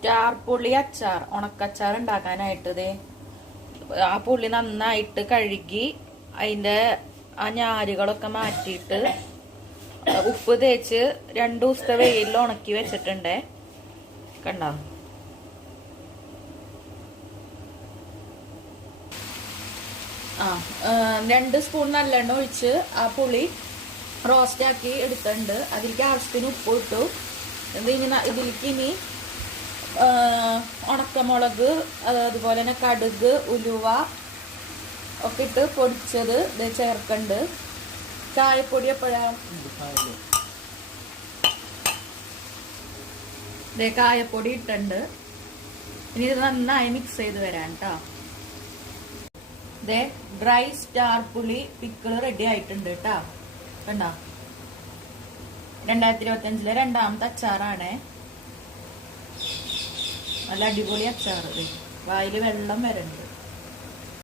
Star പുളി അച്ചാർ, ഉണക്കച്ചാർ ഉണ്ടാക്കാനായിട്ട് ആ പുളി നന്നായിട്ട് കഴുകി അതിന്റെ ആ ഞാരുകളൊക്കെ മാറ്റിയിട്ട് ഉപ്പ് തേച്ച് 2 ദിവസത്തെ വെയിലിൽ ഉണക്കി വെച്ചിട്ടുണ്ടേ. കണ്ടോ? ആ 2 സ്പൂൺ നല്ലെണ്ണ ഒഴിച്ച് ആ പുളി റോസ്റ്റ് ആക്കി എടുത്തിട്ടുണ്ട്. അതിലേക്ക് ആവശ്യത്തിന് ഉപ്പ് ഇട്ടു. ഇതിലേക്ക് ഇനി ഉണക്കമുളക്, അതുപോലെ തന്നെ കടുക്, ഉലുവ ഒക്കെ ഇട്ട് പൊടിച്ചത് ചേർക്കണ്ട്. ചായപ്പൊടി എപ്പോഴാണ് കായപ്പൊടി ഇട്ടുണ്ട്. ഇനി ഇത് നന്നായി മിക്സ് ചെയ്ത് വരാൻ കേട്ടോ. ഡ്രൈ സ്റ്റാർ പുളി പിക്കിൾ റെഡി ആയിട്ടുണ്ട് കേട്ടോ. കണ്ടോ? 2025 രണ്ടാമത്തെ അച്ചാറാണ്. നല്ല അടിപൊളി അച്ചാറ്. വായില് വെള്ളം വരുന്നുണ്ട്.